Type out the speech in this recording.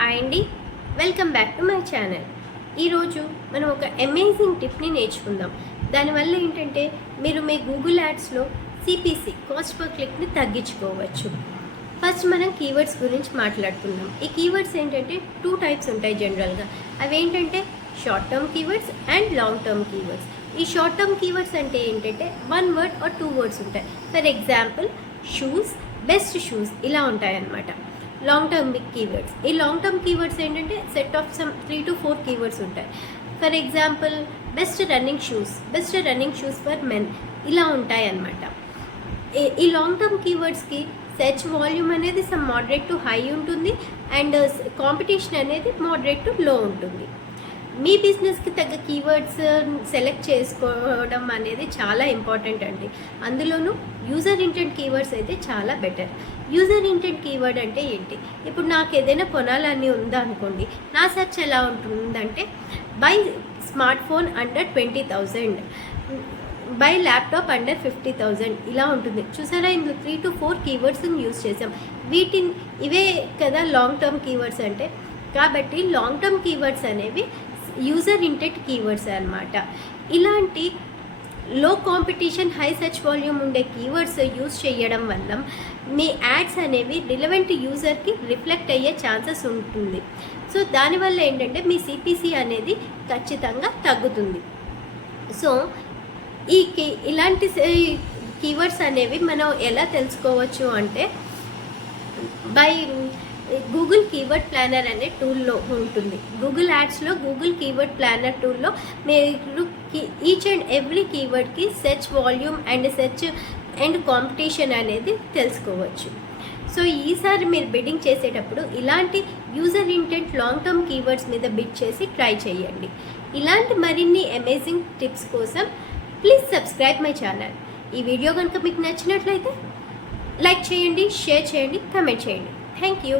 Hi అండి, welcome back to my channel. ఈరోజు మనం ఒక అమేజింగ్ టిప్ని నేర్చుకుందాం. దానివల్ల ఏంటంటే మీరు మీ గూగుల్ యాడ్స్లో సిపిసి కాస్ట్ పర్ క్లిక్ని తగ్గించుకోవచ్చు. ఫస్ట్ మనం కీవర్డ్స్ గురించి మాట్లాడుకుందాం. ఈ కీవర్డ్స్ ఏంటంటే 2 టైప్స్ ఉంటాయి జనరల్గా. అవి ఏంటంటే short term keywords and long term keywords. ఈ షార్ట్ టర్మ్ కీవర్డ్స్ అంటే ఏంటంటే 1 వర్డ్ ఆర్ 2 వర్డ్స్ ఉంటాయి. For example shoes, best shoes ఇలా ఉంటాయన్నమాట. Long term keywords. ఈ లాంగ్ టర్మ్ కీవర్డ్స్ ఏంటంటే set of some 3 to 4 keywords ఉంటాయి. For example best running shoes for men ఇలా ఉంటాయి అన్నమాట. ఈ లాంగ్ టర్మ్ కీవర్డ్స్కి సెర్చ్ వాల్యూమ్ అనేది సమ్ మోడరేట్ టు హై ఉంటుంది అండ్ కాంపిటీషన్ అనేది మోడరేట్ టు లో ఉంటుంది. మీ బిజినెస్కి తగ్గ కీవర్డ్స్ సెలెక్ట్ చేసుకోవడం అనేది చాలా ఇంపార్టెంట్ అండి. అందులోనూ యూజర్ ఇంటెంట్ కీవర్డ్స్ అయితే చాలా బెటర్. యూజర్ ఇంటెంట్ కీవర్డ్ అంటే ఏంటి? ఇప్పుడు నాకు ఏదైనా కొనాలని ఉందా అనుకోండి, నా సెర్చ్ ఎలా ఉంటుందంటే by smart phone under 20,000, by laptop under 50,000 ఇలా ఉంటుంది. చూసారా, ఇందులో 3 to 4 కీవర్డ్స్ని యూజ్ చేసాం. ఇవే కదా లాంగ్ టర్మ్ కీవర్డ్స్ అంటే. కాబట్టి లాంగ్ టర్మ్ కీవర్డ్స్ అనేవి యూజర్ ఇంటెంట్ కీవర్డ్స్ అన్నమాట. ఇలాంటి లో కాంపిటీషన్ హై సెర్చ్ వాల్యూమ్ ఉండే కీవర్డ్స్ యూజ్ చేయడం వల్ల మీ యాడ్స్ అనేవి రిలవెంట్ యూజర్కి రిఫ్లెక్ట్ అయ్యే ఛాన్సెస్ ఉంటుంది. సో దానివల్ల ఏంటంటే మీ సిపిసి అనేది ఖచ్చితంగా తగ్గుతుంది. సో ఇలాంటి కీవర్డ్స్ అనేవి మనం ఎలా తెలుసుకోవచ్చు అంటే బై గూగుల్ కీవర్డ్ ప్లానర్ అనే టూల్లో ఉంటుంది. గూగుల్ యాడ్స్లో గూగుల్ కీవర్డ్ ప్లానర్ టూల్లో మీరు ఈచ్ అండ్ ఎవ్రీ కీవర్డ్కి search volume and search and competition అనేది తెలుసుకోవచ్చు. సో ఈసారి మీరు బిడ్డింగ్ చేసేటప్పుడు ఇలాంటి user intent long term keywords మీద బిడ్ చేసి ట్రై చేయండి. ఇలాంటి మరిన్ని అమేజింగ్ టిప్స్ కోసం ప్లీజ్ సబ్స్క్రైబ్ మై ఛానల్. ఈ వీడియో కనుక మీకు నచ్చినట్లయితే లైక్ చేయండి, షేర్ చేయండి, కమెంట్ చేయండి. Thank you.